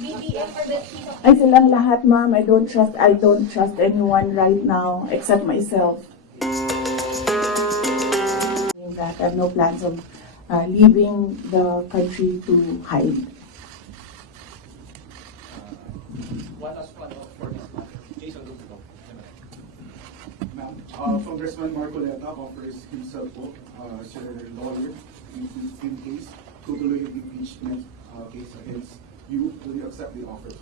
Ay, silang lahat, ma'am. I don't trust anyone right now except myself. That I have no plans of leaving the country to hide. What has one for this matter? Jason Lupico. Ma'am, Congressman Marcoleta offers himself as your lawyer in case tutuloy yung impeachment case against you. Will you accept the offer?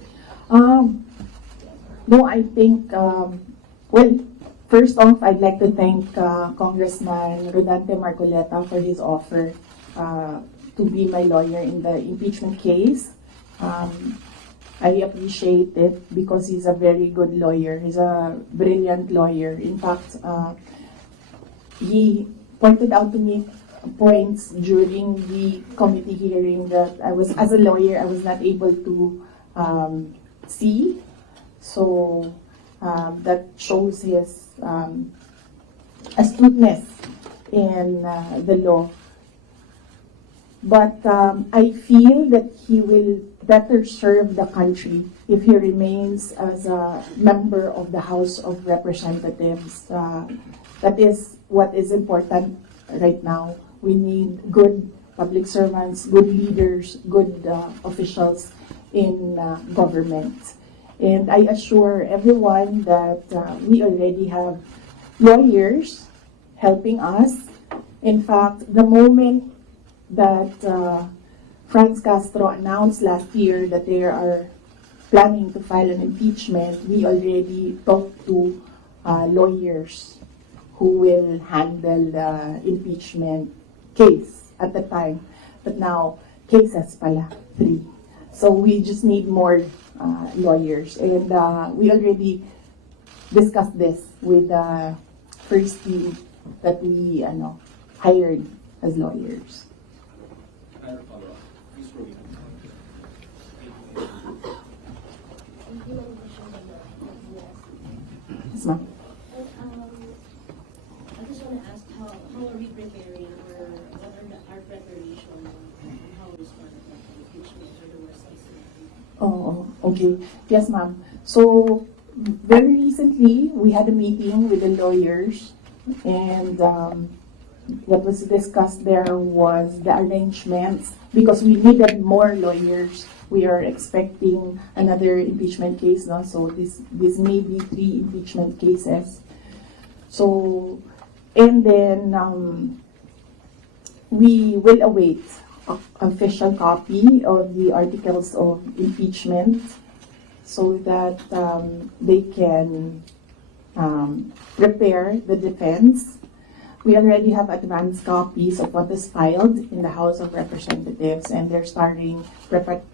No, I think, well, first off, I'd like to thank Congressman Rodante Marcoleta for his offer to be my lawyer in the impeachment case. I appreciate it because he's a very good lawyer. He's a brilliant lawyer. In fact, he pointed out to me points during the committee hearing that as a lawyer, I was not able to see. So that shows his astuteness in the law. But I feel that he will better serve the country if he remains as a member of the House of Representatives. That is what is important right now. We need good public servants, good leaders, good officials in government. And I assure everyone that we already have lawyers helping us. In fact, the moment that Franz Castro announced last year that they are planning to file an impeachment, we already talked to lawyers who will handle the impeachment case at the time. But now, cases pala, 3. So we just need more lawyers. And we already discussed this with the first team that we hired as lawyers. Another follow-up. Please proceed. Yes, ma'am. I just want to ask how are we preparing or what are our preparation and how we respond to the impeachment or the worst case scenario? Oh, okay. Yes, ma'am. So, very recently, we had a meeting with the lawyers, and what was discussed there was the arrangements, because we needed more lawyers. We are expecting another impeachment case now, so this may be 3 impeachment cases. So, and then we will await official copy of the articles of impeachment so that they can prepare the defense. We already have advanced copies of what is filed in the House of Representatives, and they're starting preparatory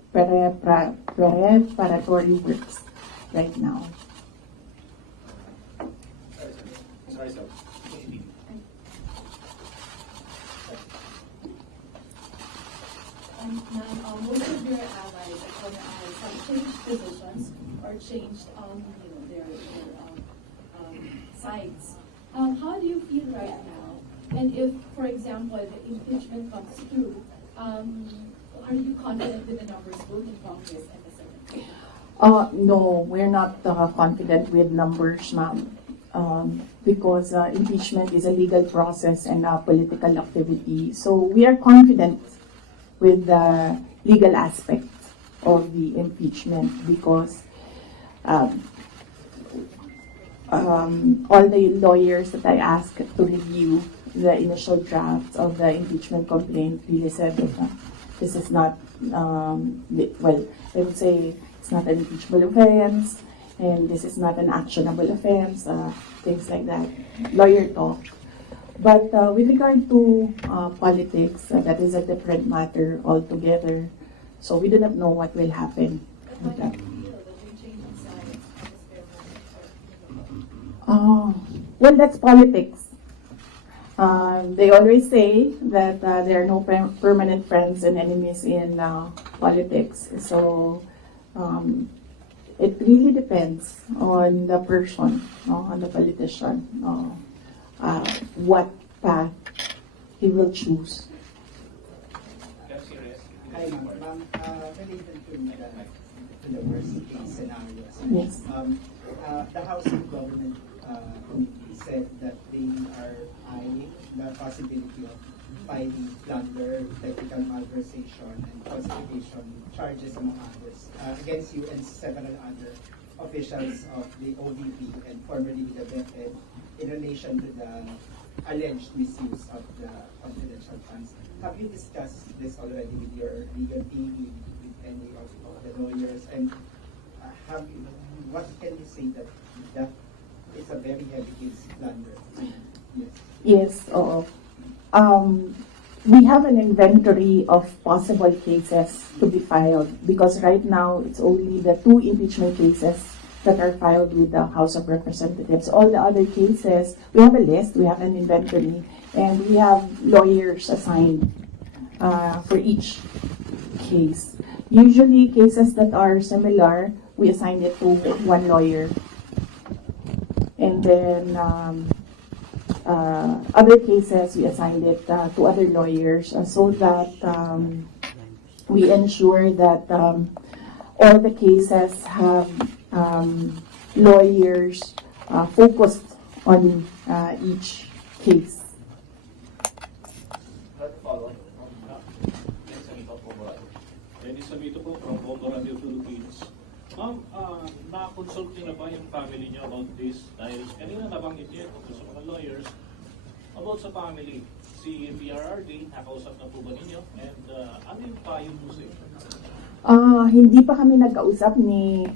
works right now. Sorry, sir. Most of your allies have changed positions or changed their sides. How do you feel right now? And if, for example, the impeachment comes through, are you confident with the numbers both in Congress and the Senate? No, we're not confident with numbers, ma'am, because impeachment is a legal process and a political activity. So we are confident with the legal aspect of the impeachment because all the lawyers that I asked to review the initial draft of the impeachment complaint really said that this is not, well, I would say it's not an impeachable offense, and this is not an actionable offense, things like that, lawyer talk. But with regard to politics, that is a different matter altogether. So we do not know what will happen with that. Well, that's politics. They always say that there are no permanent friends and enemies in politics. So it really depends on the person, on the politician, what path he will choose. Hi, ma'am. Related to to the worst case scenarios. Yes. The House of Government Committee said that they are eyeing the possibility of filing plunder, technical malversation, and falsification charges, among others, against you and several other officials of the OVP and formerly the DepEd in relation to the alleged misuse of the confidential funds. Have you discussed this already with your legal team, with any of the lawyers, and what can you say that is a very heavy case plunder? Yes. Yes, oo. We have an inventory of possible cases to be filed because right now it's only the 2 impeachment cases that are filed with the House of Representatives. All the other cases, we have a list, we have an inventory, and we have lawyers assigned for each case. Usually cases that are similar, we assign it to one lawyer. And then other cases, we assigned it to other lawyers so that we ensure that all the cases have lawyers focused on each case. Dennis Samito po from Bombo Radio Philippines. Ma'am, na-consult niyo na ba yung family niyo about this? Dahil kanina nabanggit niyo sa mga lawyers about sa family. Si PRRD, nakausap na po ba ninyo? And ano yung payo mo sa inyo? Hindi pa kami nag-kausap ni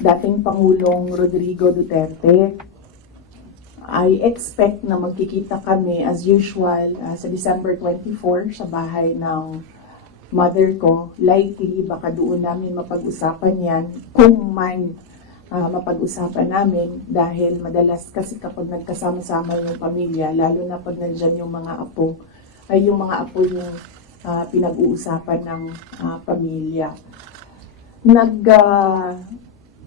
dating Pangulong Rodrigo Duterte. I expect na magkikita kami as usual sa December 24 sa bahay ng mother ko. Likely, baka doon namin mapag-usapan yan kung man mapag-usapan namin dahil madalas kasi kapag nagkasama-sama yung pamilya, lalo na pag nandyan yung mga apo, ay yung mga apo yung pinag-uusapan ng pamilya.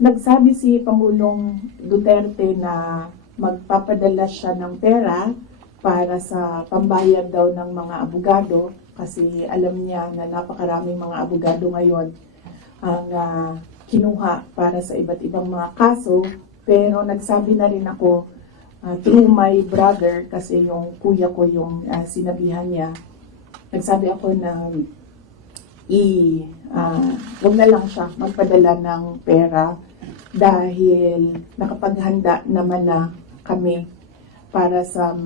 Nagsabi si Pangulong Duterte na magpapadala siya ng pera para sa pambayad daw ng mga abogado kasi alam niya na napakaraming mga abogado ngayon ang kinuha para sa iba't ibang mga kaso. Pero nagsabi na rin ako through my brother, kasi yung kuya ko yung sinabihan niya, nagsabi ako na wag na lang siya magpadala ng pera dahil nakapaghanda naman na kami para sa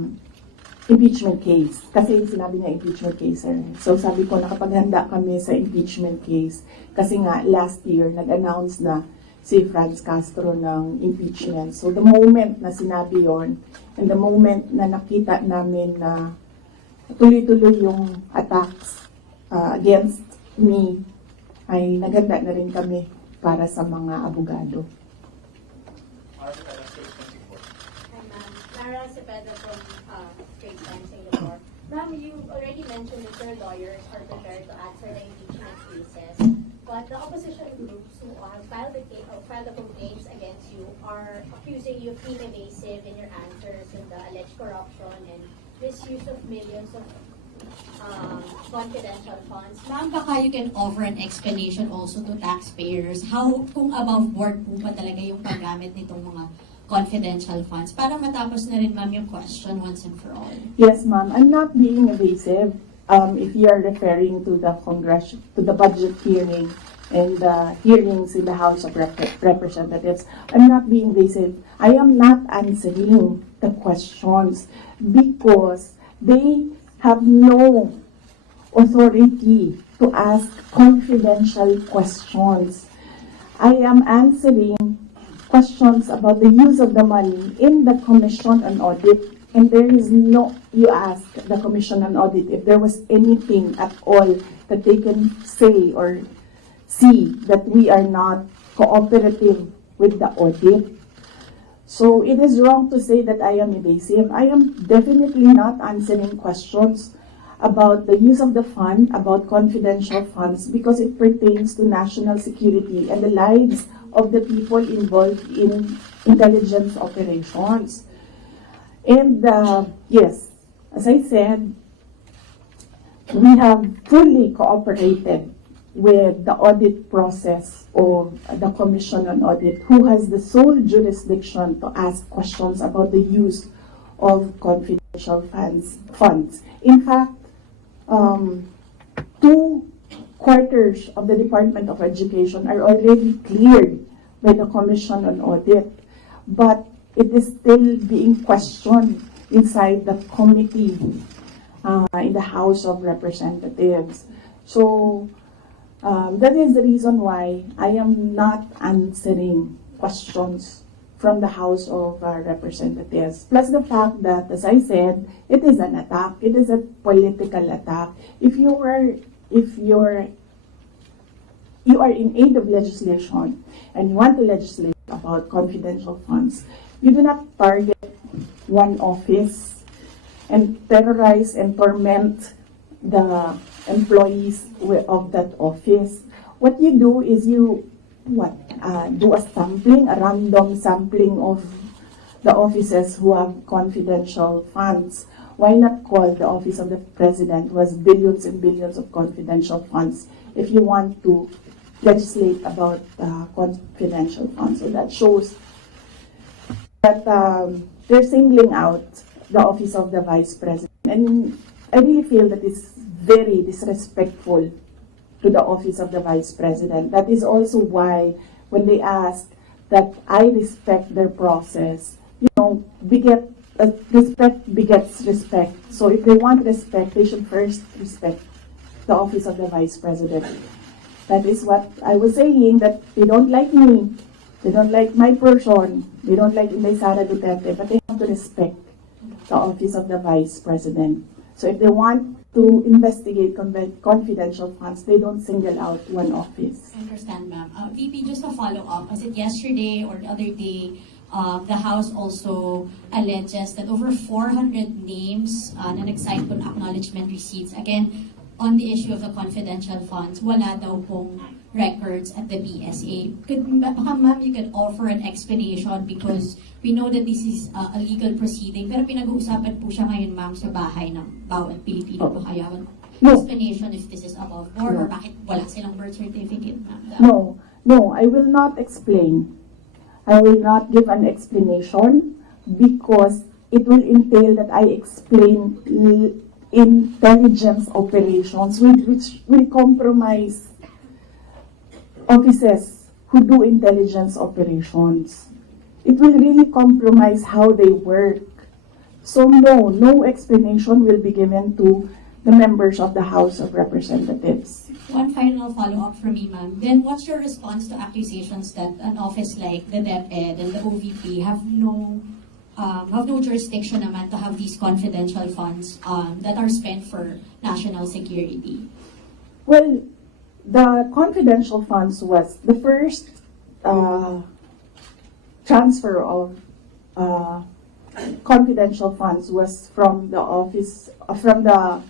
impeachment case. Kasi sinabi niya impeachment case, sir. So sabi ko, nakapaghanda kami sa impeachment case. Kasi nga, last year, nag-announce na si Franz Castro ng impeachment. So the moment na sinabi yon, and the moment na nakita namin na tuloy-tuloy yung attacks against me, ay naghanda na rin kami para sa mga abogado. Hi, ma'am. Sara from Straight Time, Singapore. Ma'am, you already mentioned that your lawyers are prepared to answer the impeachment cases, but the opposition groups who have filed the complaints against you are accusing you of being evasive in your answers in the alleged corruption and misuse of millions of confidential funds. Ma'am, baka you can offer an explanation also to taxpayers how kung above board po ba talaga yung paggamit nitong mga confidential funds para matapos na rin, ma'am, yung question once and for all. Yes, ma'am. I'm not being evasive. If you are referring to the budget hearing and the hearings in the House of Representatives, I'm not being evasive. I am not answering the questions because they have no authority to ask confidential questions. I am answering questions about the use of the money in the Commission on Audit, and there is no, you ask the Commission on Audit if there was anything at all that they can say or see that we are not cooperative with the audit. So it is wrong to say that I am evasive. I am definitely not answering questions about the use of the fund, about confidential funds, because it pertains to national security and the lives of the people involved in intelligence operations. And yes, as I said, we have fully cooperated with the audit process of the Commission on Audit, who has the sole jurisdiction to ask questions about the use of confidential funds. In fact, 2/4 of the Department of Education are already cleared by the Commission on Audit, but it is still being questioned inside the committee in the House of Representatives. So that is the reason why I am not answering questions from the House of Representatives. Plus the fact that, as I said, it is an attack. It is a political attack. If you are in aid of legislation and you want to legislate about confidential funds, you do not target one office and terrorize and torment the employees of that office. What you do is you do a sampling, a random sampling of the offices who have confidential funds. Why not call the office of the president, who has billions and billions of confidential funds, if you want to legislate about confidential funds? So that shows that they're singling out the office of the vice president. And I really feel that it's very disrespectful to the office of the vice president. That is also why when they ask that I respect their process, respect begets respect. So if they want respect, they should first respect the office of the vice president. That is what I was saying, that they don't like me, they don't like my person, they don't like Sara, but they have to respect the office of the vice president. So if they want to investigate confidential funds, they don't single out one office. I understand, ma'am. VP, just a follow-up. Was it yesterday or the other day, the House also alleges that over 400 names na nag-sign po ng acknowledgement receipts, again, on the issue of the confidential funds, wala daw pong records at the BSA. Ma'am, you could offer an explanation because we know that this is a legal proceeding, pero pinag-uusapan po siya ngayon, ma'am, sa bahay ng bawat Pilipino. Baka explanation if this is above board or bakit wala silang birth certificate, ma'am. No, I will not explain. I will not give an explanation because it will entail that I explain intelligence operations which will compromise offices who do intelligence operations. It will really compromise how they work. So no explanation will be given to the members of the House of Representatives. One final follow-up from me, ma'am. Then what's your response to accusations that an office like the DepEd and the OVP have no jurisdiction naman to have these confidential funds that are spent for national security? Well, the confidential funds was the first transfer of confidential funds was from the office, from the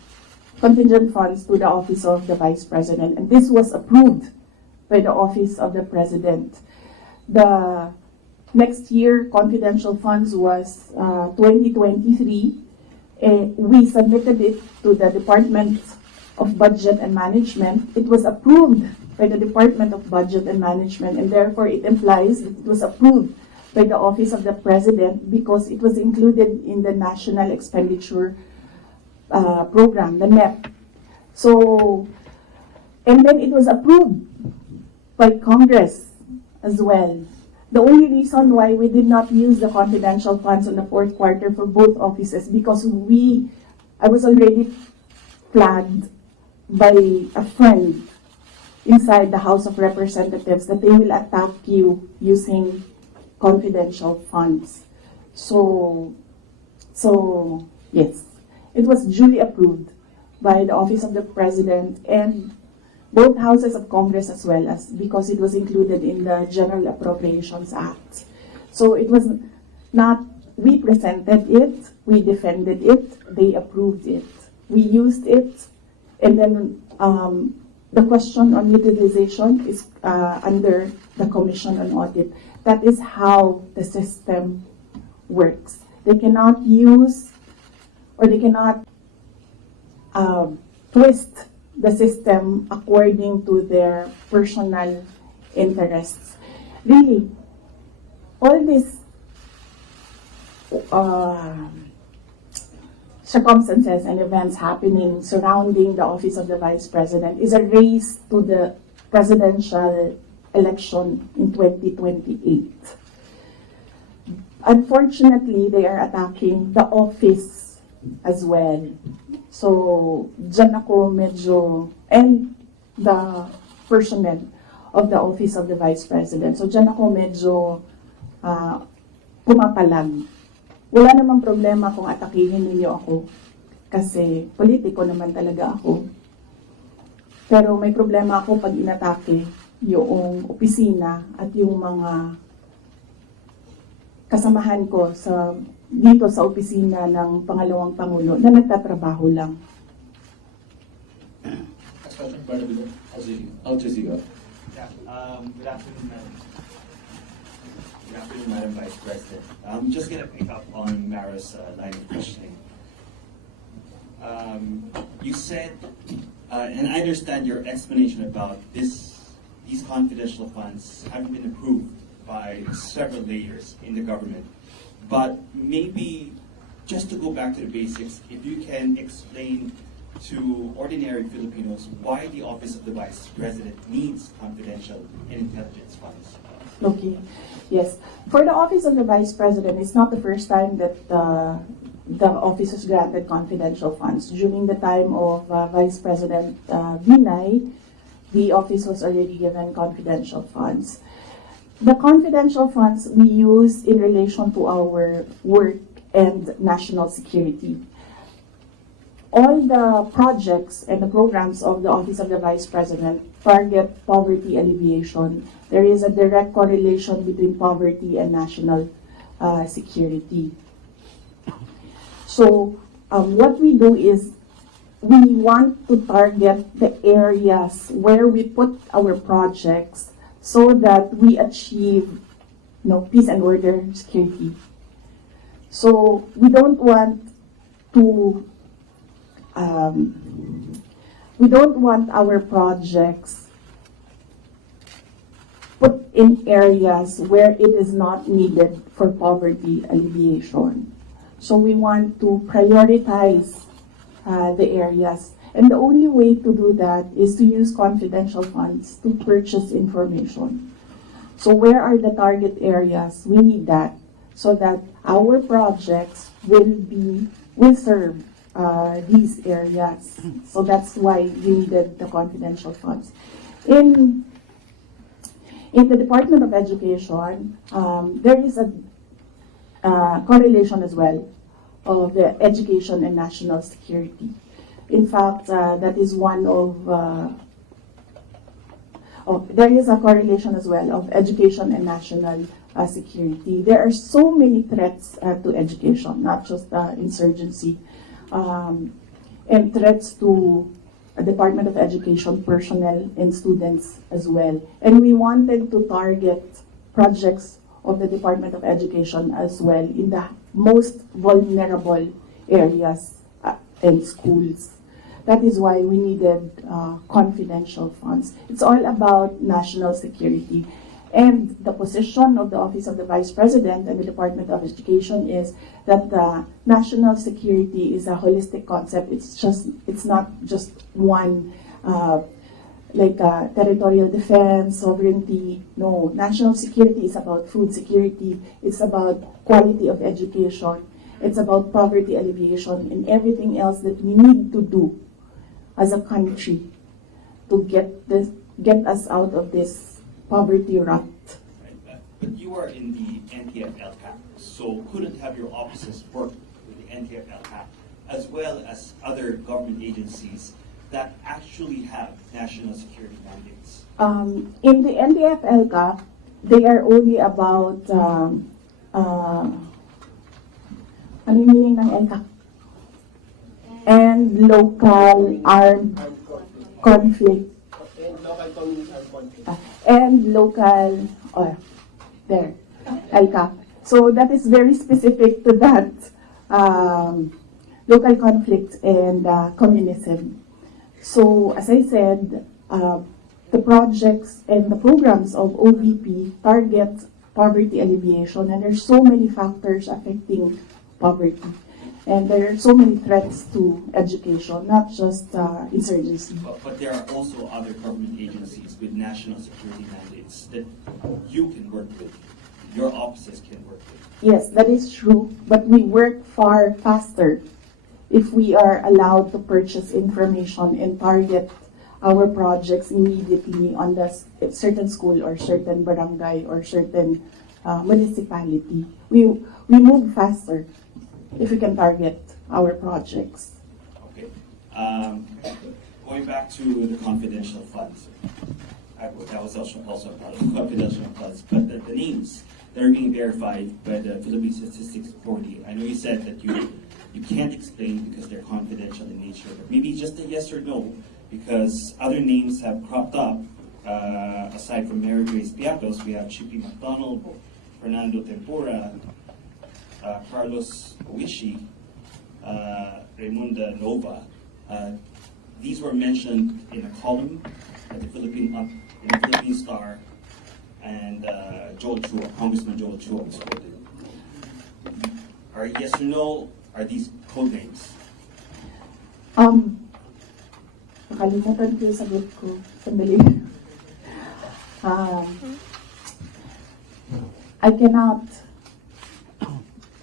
contingent funds to the office of the vice president, and this was approved by the office of the president. The next year confidential funds was 2023. We submitted it to the Department of Budget and Management. It was approved by the Department of Budget and Management, and therefore it implies that it was approved by the Office of the President because it was included in the National Expenditure Program, the NEP. So, and then it was approved by Congress as well. The only reason why we did not use the confidential funds in the fourth quarter for both offices because I was already flagged by a friend inside the House of Representatives that they will attack you using confidential funds. So yes, it was duly approved by the Office of the President and both houses of Congress as well, as because it was included in the General Appropriations Act. So it was not, we presented it, we defended it, they approved it. We used it, and then the question on utilization is under the Commission on Audit. That is how the system works. They cannot use or they cannot twist the system according to their personal interests. Really, all these circumstances and events happening surrounding the office of the Vice President is a race to the presidential election in 2028. Unfortunately, they are attacking the office as well. So, dyan ako medyo, and the personnel of the office of the Vice President. So, dyan ako medyo pumapalag. Wala namang problema kung atakihin ninyo ako kasi politiko naman talaga ako. Pero may problema ako pag inatake yung opisina at yung mga kasamahan ko dito sa opisina ng pangalawang Pangulo na nagtatrabaho lang. Next question, Al Jazeera. Yeah, good afternoon, Madam. Good afternoon, Madam Vice President. I'm just going to pick up on Mara's line of questioning. You said, and I understand your explanation about these confidential funds having been approved by several layers in the government. But maybe just to go back to the basics, if you can explain to ordinary Filipinos why the Office of the Vice President needs confidential and intelligence funds. Okay. Yes. For the Office of the Vice President, it's not the first time that the office was granted confidential funds. During the time of Vice President Binay, the office was already given confidential funds. The confidential funds we use in relation to our work and national security. All the projects and the programs of the Office of the Vice President target poverty alleviation. There is a direct correlation between poverty and national security. So what we do is we want to target the areas where we put our projects so that we achieve peace and order, security. So we don't want to our projects put in areas where it is not needed for poverty alleviation. So we want to prioritize the areas. And the only way to do that is to use confidential funds to purchase information. So where are the target areas? We need that so that our projects will serve these areas. So that's why we needed the confidential funds. In the Department of Education, there is a correlation as well of the education and national security. In fact, that is one of, there is a correlation as well of education and national security. There are so many threats to education, not just insurgency, and threats to Department of Education personnel and students as well. And we wanted to target projects of the Department of Education as well in the most vulnerable areas and schools. That is why we needed confidential funds. It's all about national security. And the position of the Office of the Vice President and the Department of Education is that the national security is a holistic concept. It's not just one, like territorial defense, sovereignty. No, national security is about food security. It's about quality of education. It's about poverty alleviation and everything else that we need to do as a country to get us out of this poverty rut. Right. But you are in the NTF-LCAP, so couldn't have your offices work with the NTF-LCAP as well as other government agencies that actually have national security mandates? In the NTF-LCAP, they are only about, ano yung meaning ng LCAP? And local armed conflict. And local, LCAP. So that is very specific to that, local conflict and communism. So, as I said, the projects and the programs of OVP target poverty alleviation, and there's so many factors affecting poverty. And there are so many threats to education, not just insurgency. But there are also other government agencies with national security mandates that you can work with, your offices can work with. Yes, that is true, but we work far faster if we are allowed to purchase information and target our projects immediately on the certain school or certain barangay or certain municipality. We move faster if we can target our projects. Okay. Going back to the confidential funds, that was also part of the confidential funds, but the names that are being verified by the Philippine Statistics Authority, I know you said that you can't explain because they're confidential in nature, but maybe just a yes or no, because other names have cropped up. Aside from Mary Grace Piatos, we have Chippy McDonald, Fernando Tempura, Carlos Oishi, Raymunda Nova. These were mentioned in a column at the Philippine Star, and Joel Chua, Congressman Joel Chua was quoted. Are yes or no, are these code names? Nakalimutan ko yung sagot ko. Sandali. I cannot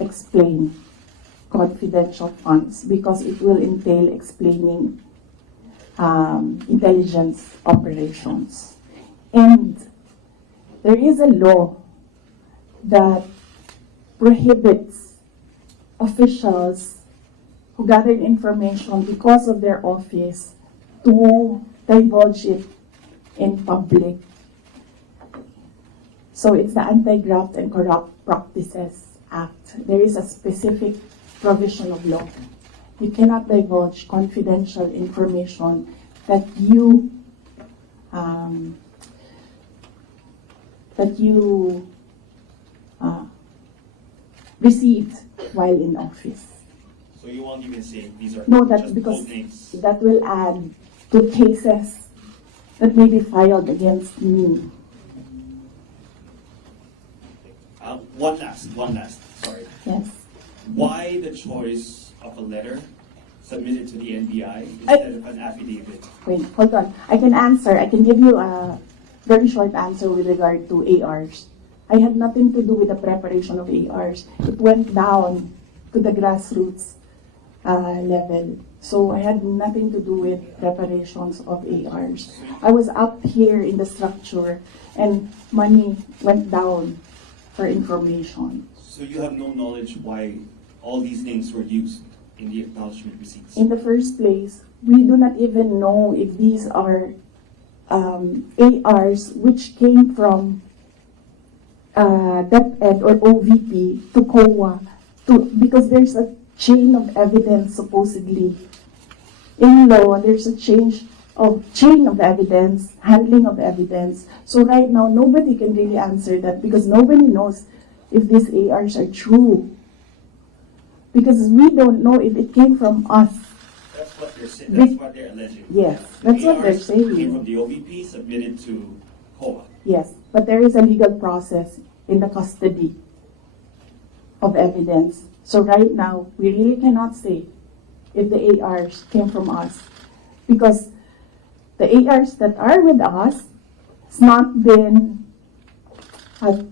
explain confidential funds because it will entail explaining intelligence operations. And there is a law that prohibits officials who gathered information because of their office to divulge it in public. So it's the Anti-Graft and Corrupt Practices Act. There is a specific provision of law. You cannot divulge confidential information that you received while in office. So you won't even say these are No, that's just because code names. that will add to cases that may be filed against me. One last, sorry. Yes. Why the choice of a letter submitted to the NBI instead of an affidavit? Wait, hold on. I can answer. I can give you a very short answer with regard to ARs. I had nothing to do with the preparation of ARs. It went down to the grassroots level. So I had nothing to do with preparations of ARs. I was up here in the structure and money went down for information. So you have no knowledge why all these names were used in the acknowledgement receipts? In the first place, we do not even know if these are ARs which came from DepEd or OVP to COA, because there's a chain of evidence supposedly. In law, there's a chain of evidence, handling of evidence. So right now, nobody can really answer that because nobody knows if these ARs are true. Because we don't know if it came from us. That's what they're saying. That's what they're alleging. Yes, that's what they're saying. Came from the OVP, submitted to COA. Yes, but there is a legal process in the custody of evidence. So right now, we really cannot say if the ARs came from us. Because the ARs that are with us has not been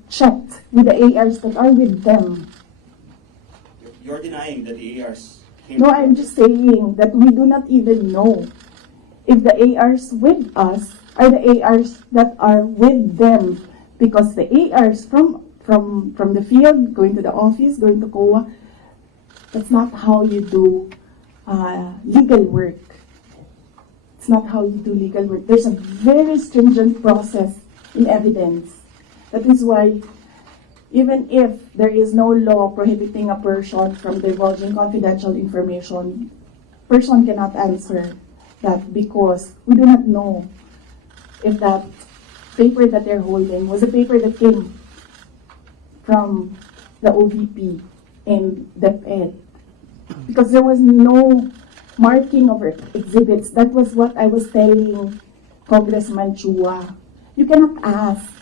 checked with the ARs that are with them. You're denying that the ARs came No, from I'm just saying that we do not even know if the ARs with us are the ARs that are with them. Because the ARs from the field, going to the office, going to COA, that's not how you do legal work. It's not how you do legal work. There's a very stringent process in evidence. That is why even if there is no law prohibiting a person from divulging confidential information, person cannot answer that because we do not know if that paper that they're holding was a paper that came from the OVP and DepEd. Because there was no marking of exhibits. That was what I was telling Congressman Chua. You cannot ask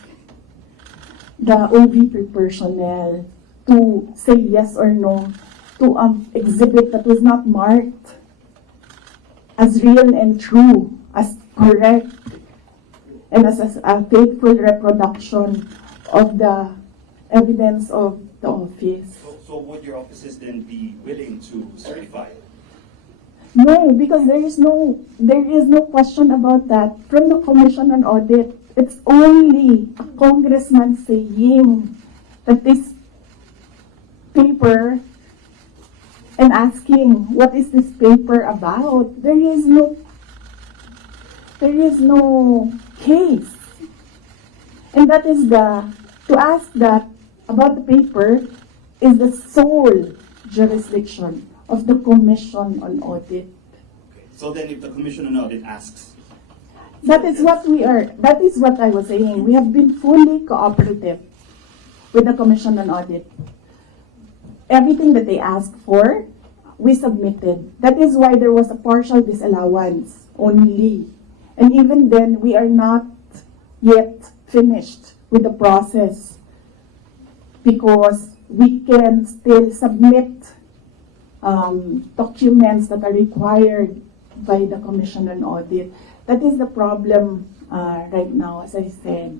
the OVP personnel to say yes or no to an exhibit that was not marked as real and true, as correct, and as a faithful reproduction of the evidence of the office. So would your offices then be willing to certify it? No, because there is no question about that from the Commission on Audit. It's only a congressman saying that this paper and asking what is this paper about. There is no case, and that is to ask that about the paper is the sole jurisdiction of the Commission on Audit. Okay. So then if the Commission on Audit asks, That is what I was saying. We have been fully cooperative with the Commission on Audit. Everything that they asked for, we submitted. That is why there was a partial disallowance only. And even then, we are not yet finished with the process because we can still submit documents that are required by the Commission on Audit. That is the problem right now. As I said,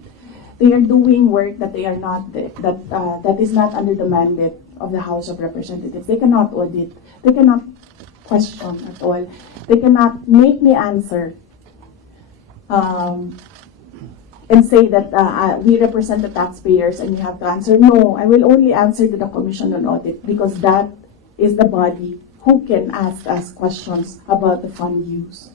they are doing work that they are not that is not under the mandate of the House of Representatives. They cannot audit. They cannot question at all. They cannot make me answer and say that we represent the taxpayers and you have to answer. No, I will only answer to the Commission on Audit because that is the body who can ask us questions about the fund use.